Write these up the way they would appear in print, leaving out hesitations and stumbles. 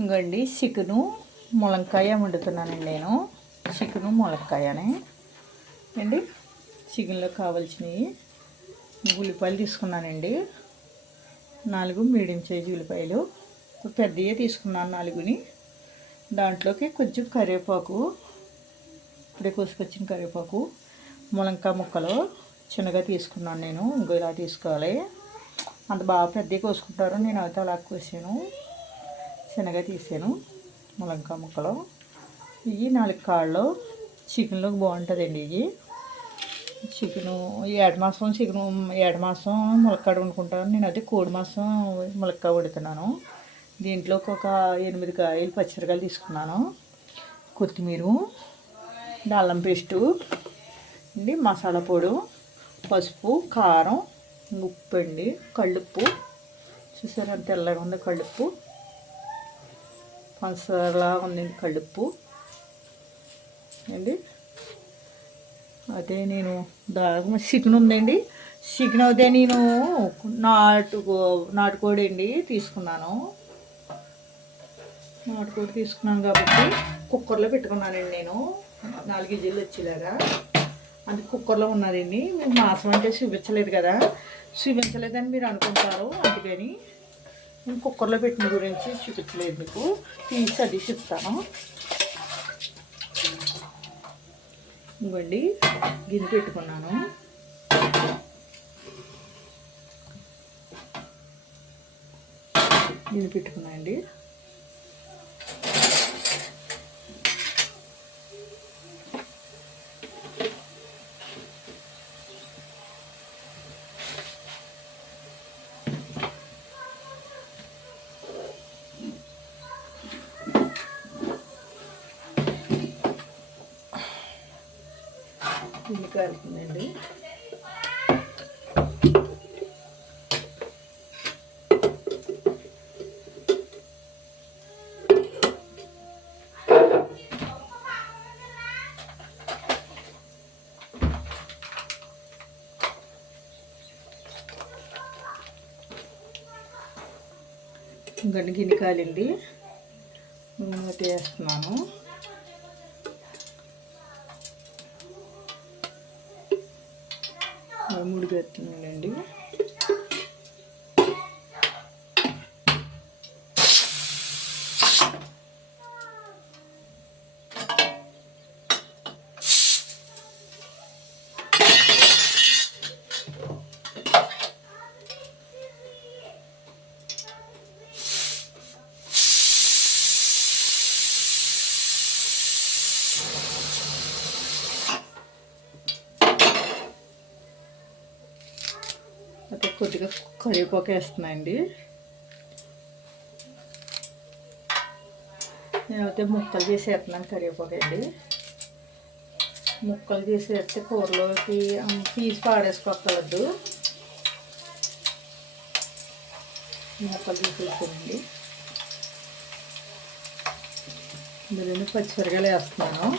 ఇంకండి చికెను ములంకాయ వండుతున్నానండి నేను. చికెను ములంకాయనే అండి. చికెన్లో కావాల్సినవి ఉల్లిపాయలు తీసుకున్నానండి. 4 మీడియం సైజు ఉల్లిపాయలు, పెద్దవి తీసుకున్నాను 4ని. దాంట్లోకి కొంచెం కరివేపాకు, ఇప్పుడే కోసుకొచ్చిన కరివేపాకు, ములంకాయ ముక్కలు చిన్నగా తీసుకున్నాను నేను. ఇంకో ఇలా తీసుకోవాలి, అంత బాగా పెద్దవి కోసుకుంటారు, నేను అయితే అలా కోసాను, చిన్నగా తీసాను. ములంకాయ ముక్కలు ఇవి 4 కాళ్ళు. చికెన్లోకి బాగుంటుందండి ఇవి. చికెను ఏటమాసం చికెను ఏటమాసం ములక్కాడ వండుకుంటాను, నేను అయితే కోడి మాసం ములక్కాయ వండుతున్నాను. దీంట్లోకి ఒక 8 కాయలు పచ్చిమిరకాయలు తీసుకున్నాను, కొత్తిమీర, అల్లం పేస్టు అండి, మసాలా పొడి, పసుపు, కారం, ఉప్పు అండి, కళ్ళుప్పు. చూసారా అంత తెల్లగా ఉంది కళ్ళుప్పు, పంచదారలా ఉంది కళ్ళుప్పు అండి. అదే నేను చికెన్ ఉందండి. చికెన్ అయితే నేను నాటుకోడి అండి తీసుకున్నాను. నాటుకోడి తీసుకున్నాను కాబట్టి కుక్కర్లో పెట్టుకున్నానండి నేను. 4 కేజీలు వచ్చేలాగా అది కుక్కర్లో ఉన్నదండి. మీకు మాసం అంటే చూపించలేదు కదా, చూపించలేదని మీరు అనుకుంటారు, అందుకని నేను కుక్కర్లో పెట్టిన గురించి చూపించలేదు మీకు. తీసి అది చెప్తాను. ఇంకోండి గిన్నె పెట్టుకున్నాను. గిన్నె పెట్టుకున్నానండి. గిన్నె కాలుతుందండి. ఇంకొన్ని గిన్నె కాలింది, మూత వేస్తున్నాను. ముడిగా ఎత్తున్నానండి. అయితే కొద్దిగా కరివేపాకు వేస్తున్నాయండి. నేనైతే ముక్కలు చేసి వేస్తున్నాను కరివేపాకు అండి. ముక్కలు చేసి వేస్తే కూరలోకి తీసి పాడేసుకోవద్దు. ముక్కలు తీసి వేసానండి. ఇందులో పచ్చిమిరకాయలు వేస్తున్నాను.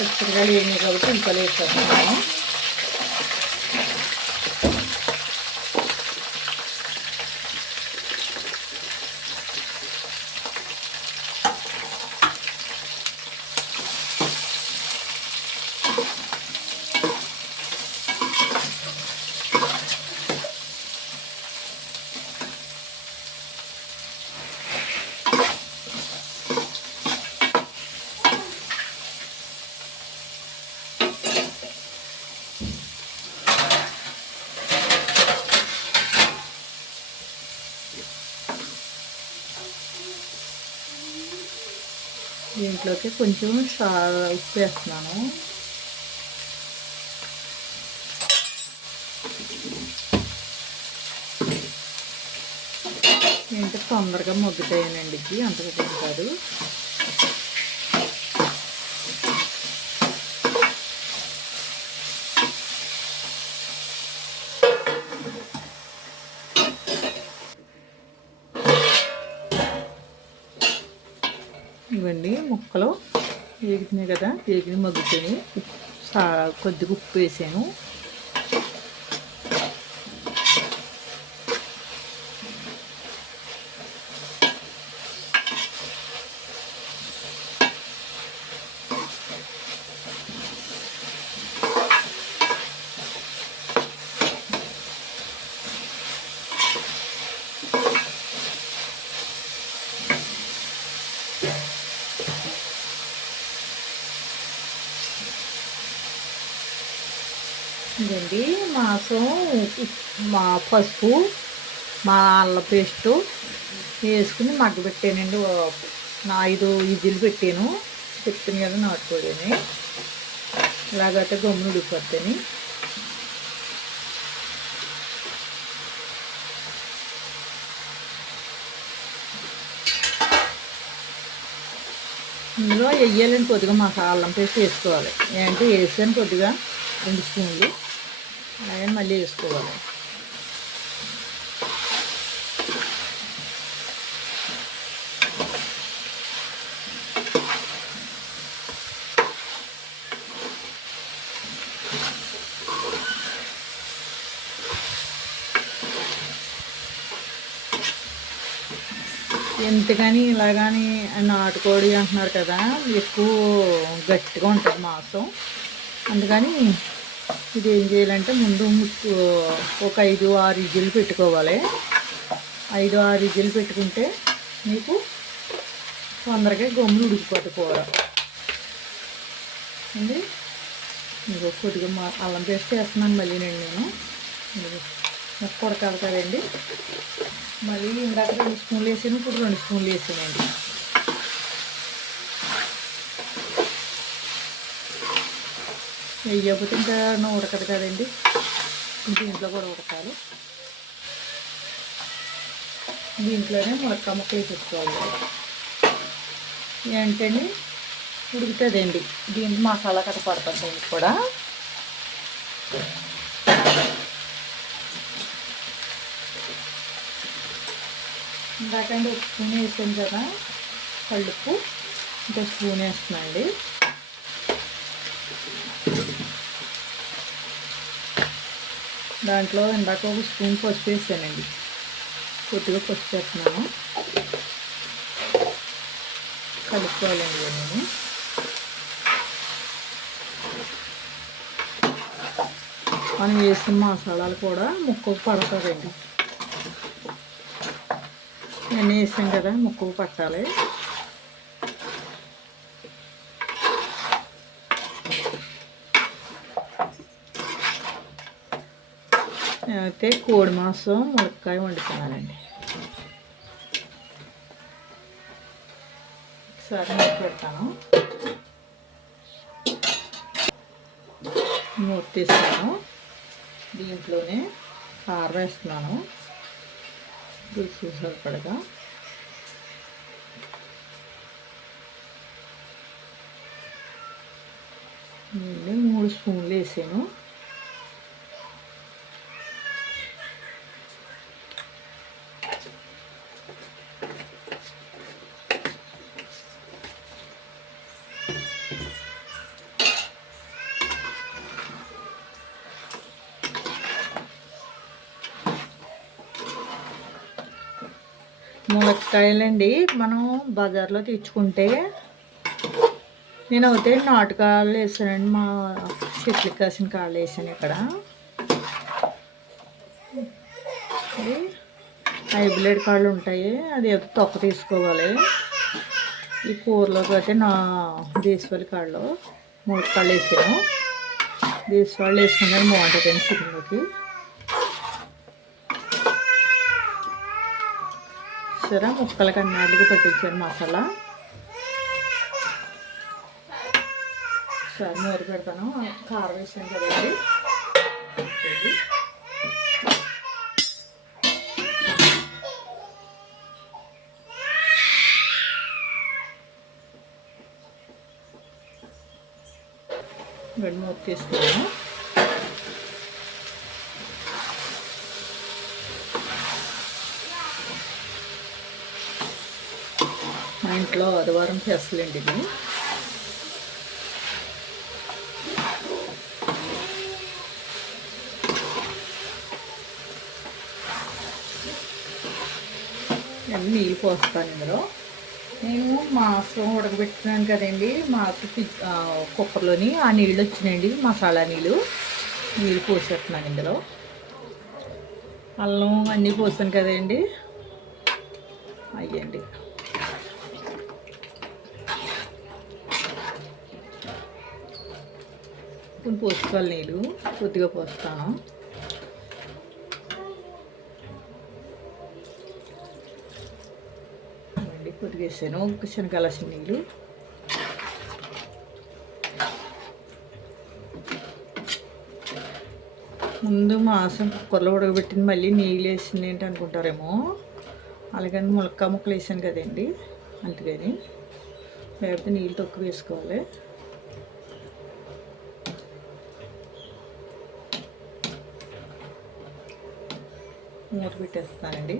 పచ్చిమిరకాయలు వేసినాయి కాబట్టి ఇంకా వేసేస్తున్నాను. దీంట్లోకి కొంచెం ఉప్పు వేస్తున్నాను. ఏంటంటే తొందరగా మగ్గుతాయనండి, ఇది అంతగా తింటారు. ఇవ్వండి ముక్కలు వేగుతున్నాయి కదా, వేగి మగ్గుతాయి. కొద్దిగా ఉప్పు వేసాను. ఇదండి మాంసం, మా పసుపు, మా అల్లం పేస్టు వేసుకుని మగ్గబెట్టానండి. 5 విజిల్లు పెట్టాను. చెప్తాను కదా నాటుకోడని, ఇలాగైతే గమ్మున ఉడికిపోతాను. ఇందులో వేయాలని కొద్దిగా మసాలా అల్లం పేస్ట్ వేసుకోవాలి. ఏంటంటే వేసాను కొద్దిగా 2 స్పూన్లు, అలాగే మళ్ళీ వేసుకోవాలి. ఎంతకని ఇలాగని నాటుకోడి అంటున్నారు కదా, ఎక్కువ గట్టిగా ఉంటుంది మాంసం. అందుకని ఇది ఏం చేయాలంటే ముందు ఒక 5-6 విజిల్లు పెట్టుకోవాలి. 5-6 విజిల్లు పెట్టుకుంటే మీకు తొందరగా గమ్ములు ఉడికిపోతుంది కూర అండి. ఇంకో కొద్దిగా అల్లం పేస్ట్ వేస్తున్నాను మళ్ళీ నేను ముక్క ఉడకాలి కదండి. మళ్ళీ ఇందాక 2 స్పూన్లు వేసాను, ఇప్పుడు 2 స్పూన్లు వేసానండి. వేయకపోతే ఇంకా ఉడకదు కదండి, దీంట్లో కూడా ఉడకాలి. దీంట్లోనే ములక్కాయ ముక్క వేసేసుకోవాలి. ఏంటండి ఉడుకుతుందండి, దీంట్లో మసాలా కట్ట పడుతుంది. దీనికి కూడా ఇందాకండి 1 స్పూన్ వేసాను కదా కళ్ళుప్పు, ఇంకో స్పూన్ వేస్తున్నాండి. దాంట్లో ఇందాక 1 స్పూన్ పసుపు వేసానండి, కొద్దిగా పసుపు వేస్తున్నాను. కలుపుకోవాలండి నేను. మనం వేసిన మసాలాలు కూడా ముక్కకు పడతారండి. నేను వేసాను కదా, ముక్కకు పట్టాలి. నేనైతే కోడి మాంసం ములక్కాయ వండుతున్నానండి. ఒకసారి మూత పెడతాను, మూత తీస్తాను. దీంట్లోనే కారం వేస్తున్నాను రుచి సరిపడగా. నేను 3 స్పూన్లు వేసాను. ములక్కాయలండి మనం బజార్లో తెచ్చుకుంటే, నేను అయితే నాటుకాయలు వేసానండి. మా చెట్లకి కాసిన కాయలు వేసాను. ఇక్కడ హైబ్రిడ్ కాళ్ళు ఉంటాయి, అది తొక్క తీసుకోవాలి. ఈ కూరలోకి అయితే నా దేశవాళి కాళ్ళు ములక్కాయలు వేసాను. దేశవాళ్ళు వేసుకున్నాను బాగుంటుందండి చికెన్లోకి. సరే ముక్కలకి అన్నిటికి పట్టించాను మసాలా. ఒకసారి మూత పెడతాను. కారం వేసాను కదండి. గడ్డి మూత తీస్తున్నాను. మా ఇంట్లో ఆదివారం చేస్తలేండి ఇది. నీళ్ళు పోస్తాను ఇందులో. నేను మాంసం ఉడకబెట్టుకున్నాను కదండి, మాంసం కుక్కర్లోని ఆ నీళ్ళు వచ్చినాయండి, మసాలా నీళ్ళు పోసేస్తున్నాను ఇందులో. అల్లం అన్నీ పోసాను కదండి, అయ్యండి. కొన్ని పోసుకోవాలి నీళ్ళు, కొద్దిగా పోస్తాను. కొద్దిగా వేసాను ఒక శనగలసిన నీళ్ళు. ముందు మాంసం కుక్కర్లో ఉడకబెట్టింది మళ్ళీ నీళ్ళు వేసింది ఏంటి అనుకుంటారేమో, అలాగని ములక్కాయ ముక్కలు వేసాను కదండి, అందుకని. లేకపోతే నీళ్ళు తక్కువ వేసుకోవాలి. మూత పెట్టేస్తానండి.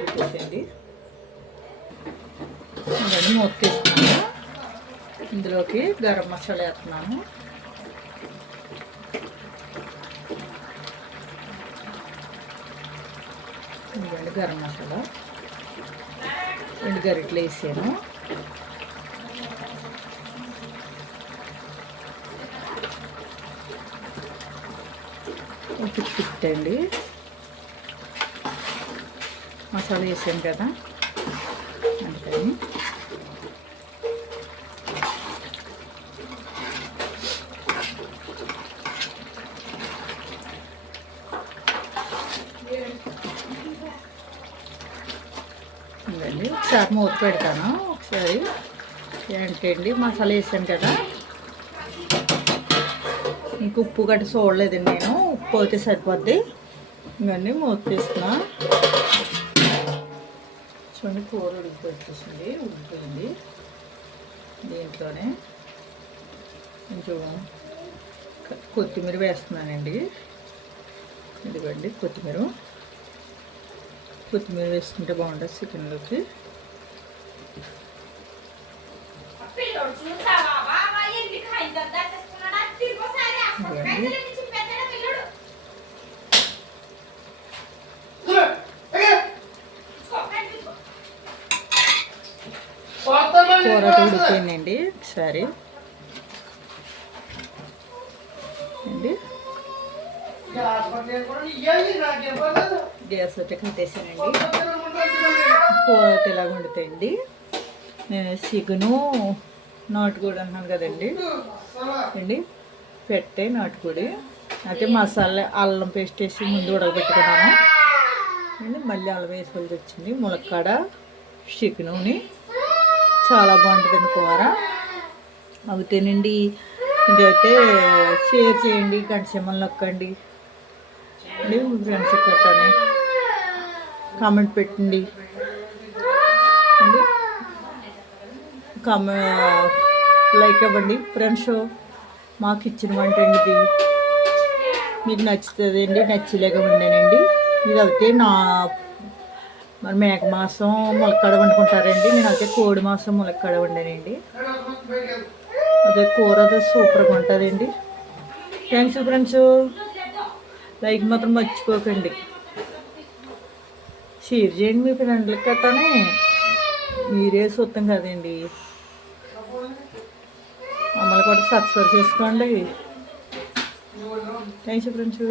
పెట్టేసేయండి. ఇవన్నీ మూత తీస్తున్నాను. ఇందులోకి గరం మసాలా వేస్తున్నాను. ఇవ్వండి గరం మసాలా 2 గరిటెలు వేసాను. తిప్పండి. మసాలా వేసాను కదా అందుకని. ఇదండి ఒకసారి మూత పెడతాను. ఒకసారి ఏంటండి మసాలా వేసాను కదా, ఇంక ఉప్పు గట్ట చూడలేదండి నేను, ఉప్పు అయితే సరిపోద్ది. ఇవన్నీ మూత తీస్తున్నా. చూడండి కూర ఉడికిపోయింది. దీంట్లోనే కొంచెం కొత్తిమీర వేస్తున్నానండి. ఇదిగోండి కొత్తిమీర వేసుకుంటే బాగుంటుంది చికెన్లోకి. కూర ఉడిపోయిందండి. ఒకసారి అండి గ్యాస్ అయితే కట్టేసానండి. కూర అయితే ఇలా వండుతాయండి. నేను చికెను నాటుకోడి అన్నాను కదండి అండి, పెట్టే నాటుకోడి అయితే మసాలా అల్లం పేస్ట్ వేసి ముందు ఉడకబెట్టుకున్నాను అండి. మళ్ళీ అల్లం వేసుకోవాల్సి వచ్చింది. ములక్కాడ చికెనుని చాలా బాగుంటుందండి కూర. అవుతానండి. ఇదైతే షేర్ చేయండి, గంట సింబల్ నొక్కండి అండి, మీ ఫ్రెండ్స్ పెట్టండి, కామెంట్ పెట్టండి అండి, లైక్ ఇవ్వండి ఫ్రెండ్స్. మాకు ఇచ్చిన వంట అండి ఇది, మీకు నచ్చుతుంది అండి. నచ్చలేక వండానండి. ఇది అయితే మరి మేక మాంసం ములక్కాడ వండుకుంటారండి, నేను అయితే కోడి మాంసం ములక్కాడ వండానండి. అదే కూర అదే సూపర్గా ఉంటుందండి. Thanks friends. లైక్ మాత్రం మర్చిపోకండి, షేర్ చేయండి మీ ఫ్రెండ్లకి కట్టానే. మీరే చూస్తాం కదండి, మమ్మల్ని కూడా సబ్స్క్రైబ్ చేసుకోండి. Thanks friends.